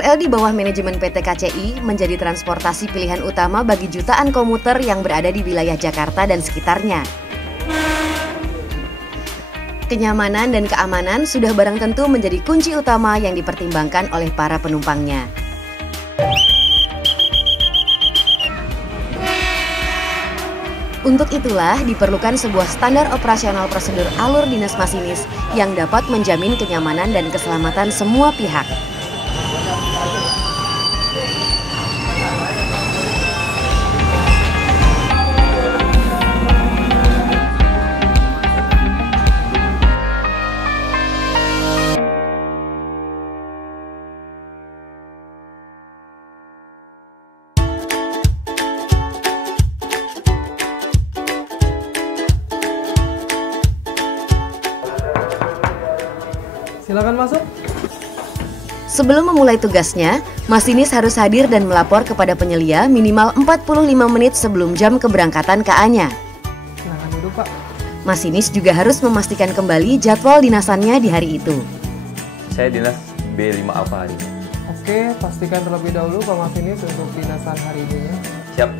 KRL di bawah manajemen PT KCI menjadi transportasi pilihan utama bagi jutaan komuter yang berada di wilayah Jakarta dan sekitarnya. Kenyamanan dan keamanan sudah barang tentu menjadi kunci utama yang dipertimbangkan oleh para penumpangnya. Untuk itulah diperlukan sebuah standar operasional prosedur alur dinas masinis yang dapat menjamin kenyamanan dan keselamatan semua pihak. Silakan masuk. Sebelum memulai tugasnya, masinis harus hadir dan melapor kepada penyelia minimal 45 menit sebelum jam keberangkatan KA-nya. Silakan duduk, Pak. Masinis juga harus memastikan kembali jadwal dinasannya di hari itu. Saya dinas B5 Alfa hari ini. Oke, pastikan terlebih dahulu Pak Masinis untuk dinasan hari ini ya. Siap.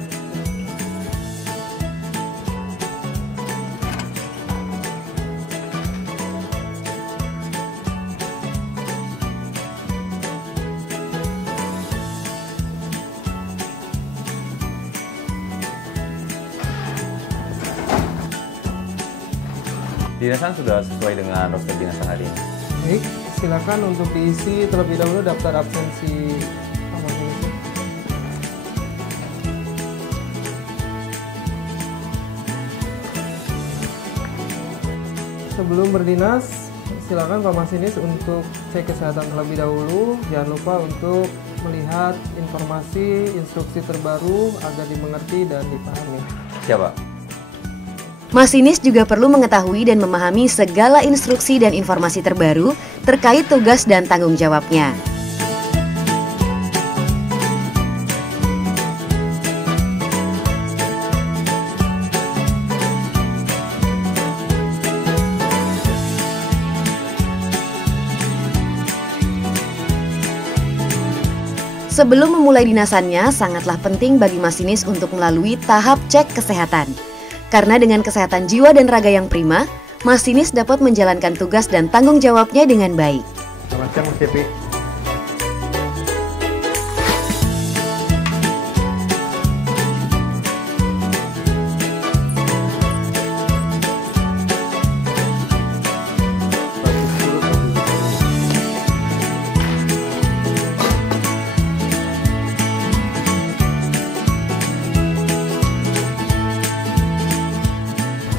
Dinasan sudah sesuai dengan roster dinasan hari ini. Baik, silakan untuk diisi terlebih dahulu daftar absensi Pak Masinis. Sebelum berdinas, silakan Pak Masinis untuk cek kesehatan terlebih dahulu. Jangan lupa untuk melihat informasi, instruksi terbaru agar dimengerti dan dipahami. Siap, Pak. Masinis juga perlu mengetahui dan memahami segala instruksi dan informasi terbaru terkait tugas dan tanggung jawabnya. Sebelum memulai dinasannya, sangatlah penting bagi masinis untuk melalui tahap cek kesehatan. Karena dengan kesehatan jiwa dan raga yang prima, masinis dapat menjalankan tugas dan tanggung jawabnya dengan baik. Selamat siang, Mas Cepi.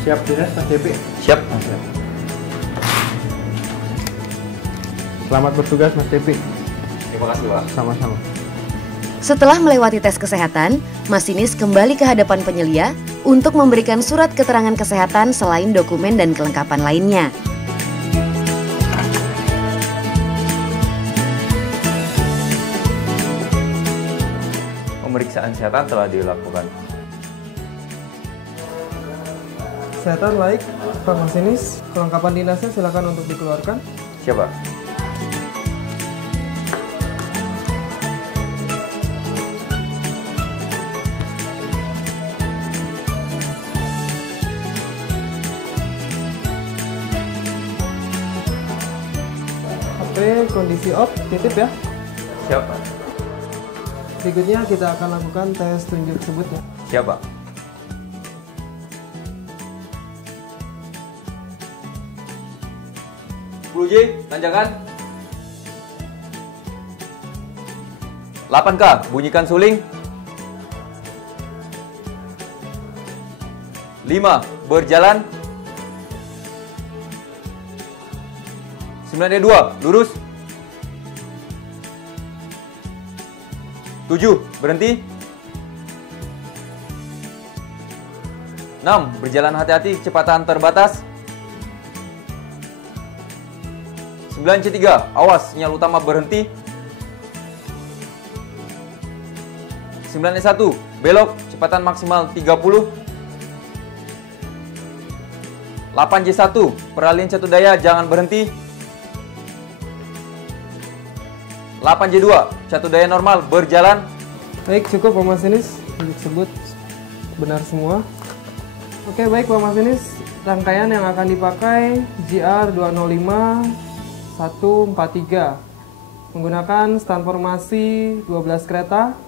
Siap dinas, Mas Cepi? Siap. Selamat bertugas, Mas Cepi. Terima kasih, Pak. Sama-sama. Setelah melewati tes kesehatan, masinis kembali ke hadapan penyelia untuk memberikan surat keterangan kesehatan selain dokumen dan kelengkapan lainnya. Pemeriksaan kesehatan telah dilakukan. Kesehatan baik, Pak Masinis. Kelengkapan dinasnya silakan untuk dikeluarkan. Siap, Pak. Oke, kondisi off, titip ya. Siap, Pak. Berikutnya kita akan lakukan tes tunjuk sebut ya. Siap, Pak. J, tanjakan 8K, bunyikan suling 5, berjalan 9D2, lurus 7, berhenti 6, berjalan hati-hati, kecepatan terbatas 9C3, awas, sinyal utama berhenti 9E1, belok, kecepatan maksimal 30 8J1, peralihan satu daya, jangan berhenti 8J2, Catu daya normal berjalan. Baik, cukup Pak Masinis. Tunjuk sebut benar semua. Oke, baik Pak Masinis. Rangkaian yang akan dipakai GR205-143 menggunakan stand formasi 12 kereta.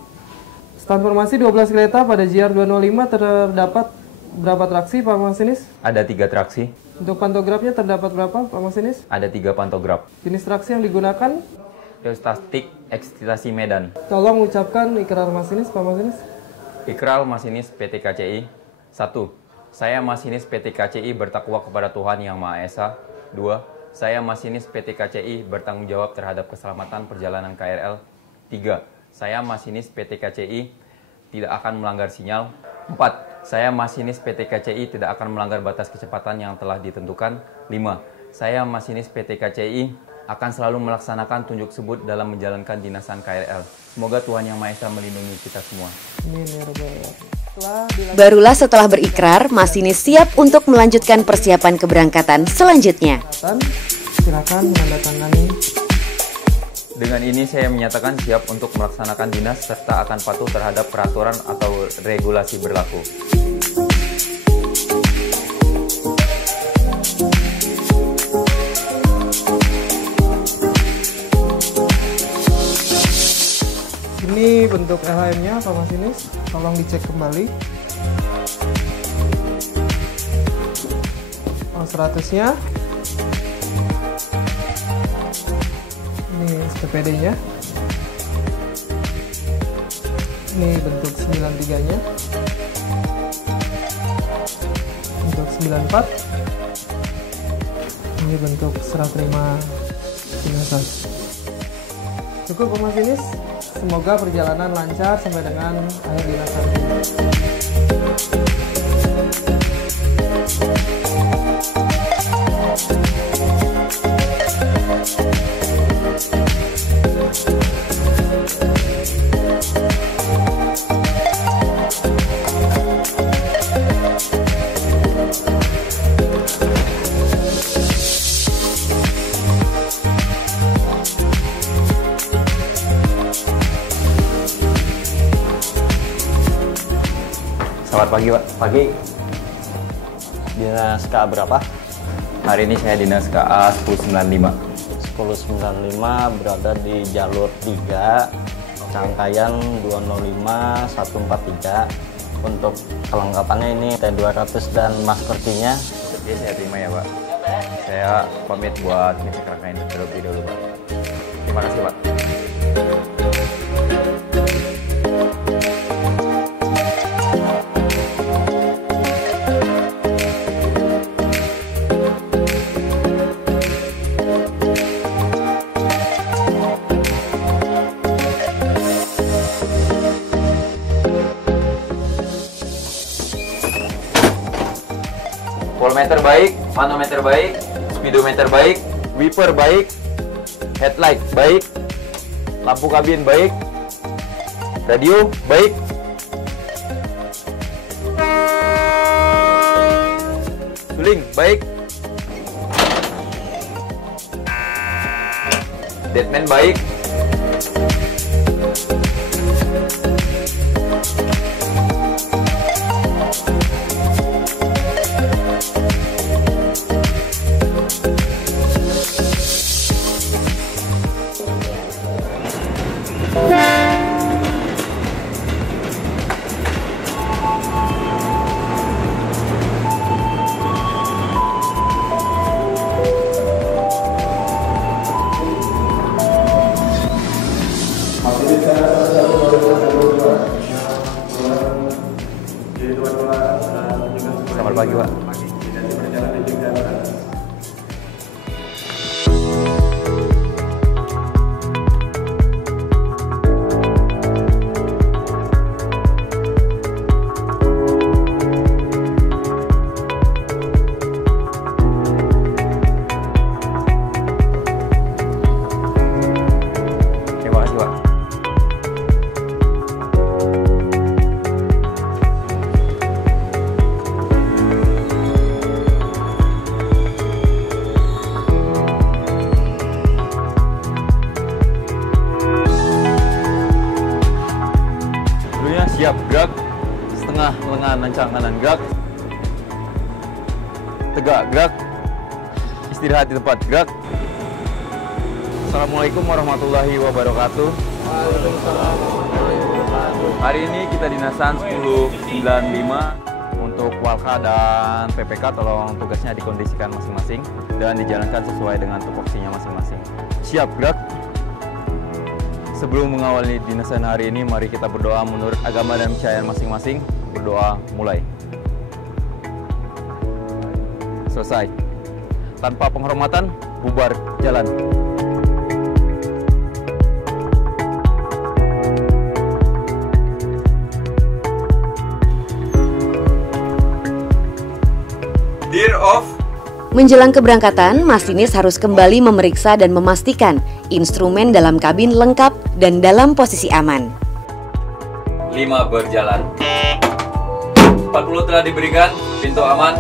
Stand formasi 12 kereta pada GR205 terdapat berapa traksi Pak Masinis? Ada 3 traksi. Untuk pantografnya terdapat berapa Pak Masinis? Ada 3 pantograf. Jenis traksi yang digunakan? Rheostastik eksitasi Medan. Tolong ucapkan ikrar masinis Pak Masinis. Ikrar masinis PT KCI. 1. Saya masinis PT KCI bertakwa kepada Tuhan Yang Maha Esa. 2. Saya masinis PT KCI bertanggung jawab terhadap keselamatan perjalanan KRL. 3. Saya masinis PT KCI tidak akan melanggar sinyal. 4. Saya masinis PT KCI tidak akan melanggar batas kecepatan yang telah ditentukan. 5. Saya masinis PT KCI akan selalu melaksanakan tunjuk sebut dalam menjalankan dinasan KRL. Semoga Tuhan Yang Maha Esa melindungi kita semua. Barulah setelah berikrar, masinis siap untuk melanjutkan persiapan keberangkatan selanjutnya. Silakan menandatangani. Dengan ini saya menyatakan siap untuk melaksanakan dinas serta akan patuh terhadap peraturan atau regulasi berlaku. Ini bentuk LHM-nya Pak Masinis, tolong dicek kembali. Oh, 100-nya. Ini SPPD-nya. Ini bentuk 93-nya. Bentuk 94. Ini bentuk serah terima jenazah. Cukup Pak Masinis. Semoga perjalanan lancar sampai dengan akhir dinasan. Selamat pagi Pak. Pagi. Dinas KA berapa? Hari ini saya dinas KA 1095. 1095 berada di jalur 3, rangkaian 205-143. Untuk kelengkapannya ini T200 dan masker T-nya. Oke, saya terima ya Pak. Saya pamit buat ngecek rangkaian terlebih dahulu Pak. Terima kasih Pak. Voltmeter baik, manometer baik, speedometer baik, wiper baik, headlight baik, lampu kabin baik, radio baik, suling baik, deadman baik, Selamat pagi Pak. Terima kasih Pak. Siap, gerak. Setengah lengan, nancang kanan, gerak. Tegak, gerak. Istirahat di tempat, gerak. Assalamualaikum warahmatullahi wabarakatuh. Hari ini kita dinasan 1095 untuk Walka dan PPK, tolong tugasnya dikondisikan masing-masing dan dijalankan sesuai dengan tupoksinya masing-masing. Siap, gerak. Sebelum mengawali dinasan hari ini, mari kita berdoa menurut agama dan kepercayaan masing-masing. Berdoa, mulai. Selesai. Tanpa penghormatan, bubar, jalan. Dear off. Menjelang keberangkatan, masinis harus kembali memeriksa dan memastikan instrumen dalam kabin lengkap dan dalam posisi aman. 5 berjalan. 40 telah diberikan, pintu aman.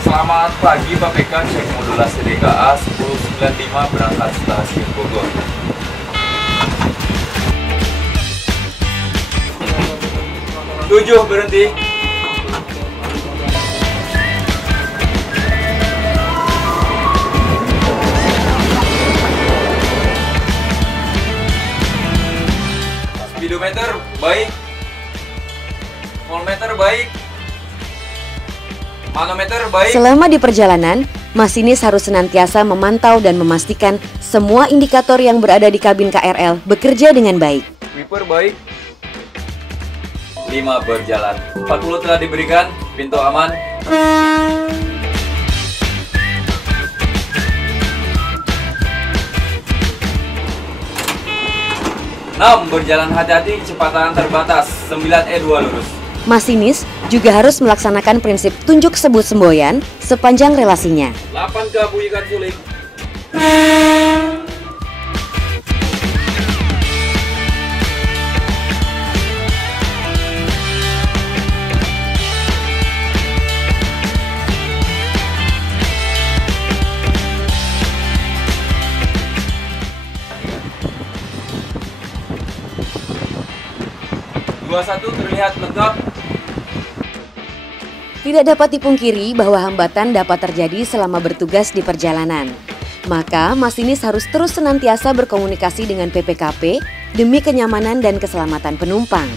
Selamat pagi Pak PK, cek modulasi DKA 1095 berangkat stasiun Bogor. Tujuh berhenti. Speedometer baik. Voltmeter baik. Manometer baik. Selama di perjalanan, masinis harus senantiasa memantau dan memastikan semua indikator yang berada di kabin KRL bekerja dengan baik. Wiper baik. 5 berjalan. 40 telah diberikan, pintu aman. Berjalan hati-hati, kecepatan terbatas 9E2 lurus. Masinis juga harus melaksanakan prinsip tunjuk sebut semboyan sepanjang relasinya. 8K bunyikan suling. Satu terlihat lengkap. Tidak dapat dipungkiri bahwa hambatan dapat terjadi selama bertugas di perjalanan. Maka, masinis harus terus senantiasa berkomunikasi dengan PPKP demi kenyamanan dan keselamatan penumpang.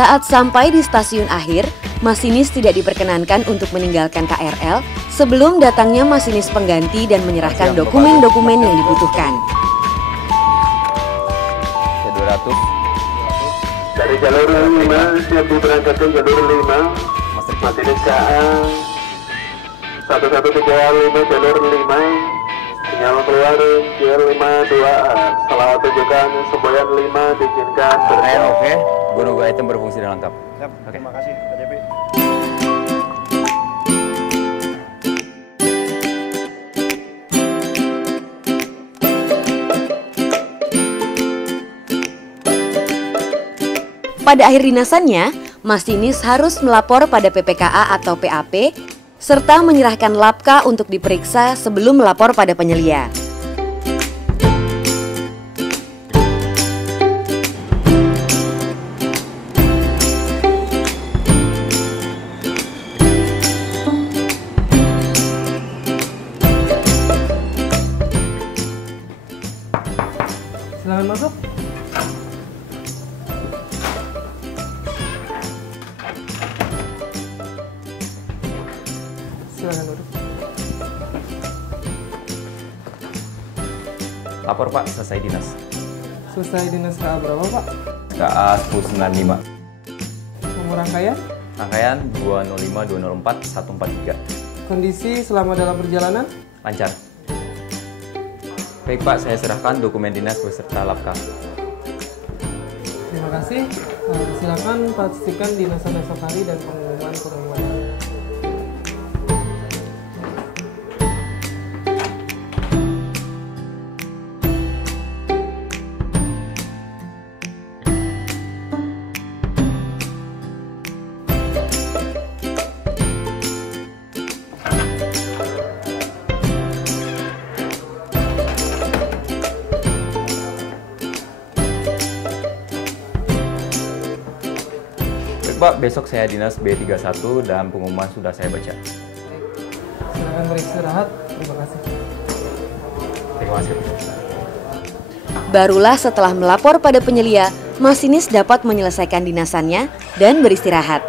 Saat sampai di stasiun akhir, masinis tidak diperkenankan untuk meninggalkan KRL sebelum datangnya masinis pengganti dan menyerahkan dokumen-dokumen yang dibutuhkan. 200. Dari jalur 5, siap diberangkatkan jalur 5. Masinis KA 1135 jalur 5. Sinyal keluar GL52A. Salah tunjukkan semboyan 5 diizinkan berjalan. Oke. Guru item berfungsi dan lengkap. Siap, Oke. terima kasih Pak JP. Pada akhir dinasannya, masinis harus melapor pada PPKA atau PAP serta menyerahkan lapka untuk diperiksa sebelum melapor pada penyelia. Silakan masuk. Silakan duduk. Lapor Pak, selesai dinas. Selesai dinas KA berapa Pak? KA 1095. Nomor rangkaian? Rangkaian 205-204-143. Kondisi selama dalam perjalanan? Lancar. Baik Pak, saya serahkan dokumen dinas beserta lapka. Terima kasih. Silakan pastikan dinasan esok hari dan pengumuman. Pak, besok saya dinas B31 dan pengumuman sudah saya baca. Silakan beristirahat. Terima kasih. Terima kasih. Barulah setelah melapor pada penyelia, masinis dapat menyelesaikan dinasannya dan beristirahat.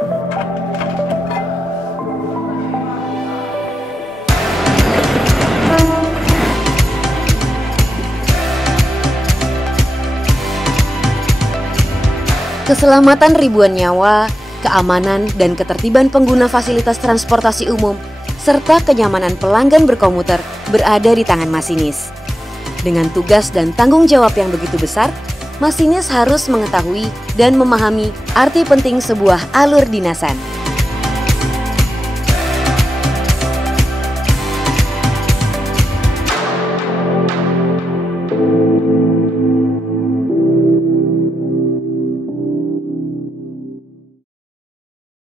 Keselamatan ribuan nyawa, keamanan dan ketertiban pengguna fasilitas transportasi umum, serta kenyamanan pelanggan berkomuter berada di tangan masinis. Dengan tugas dan tanggung jawab yang begitu besar, masinis harus mengetahui dan memahami arti penting sebuah alur dinasan.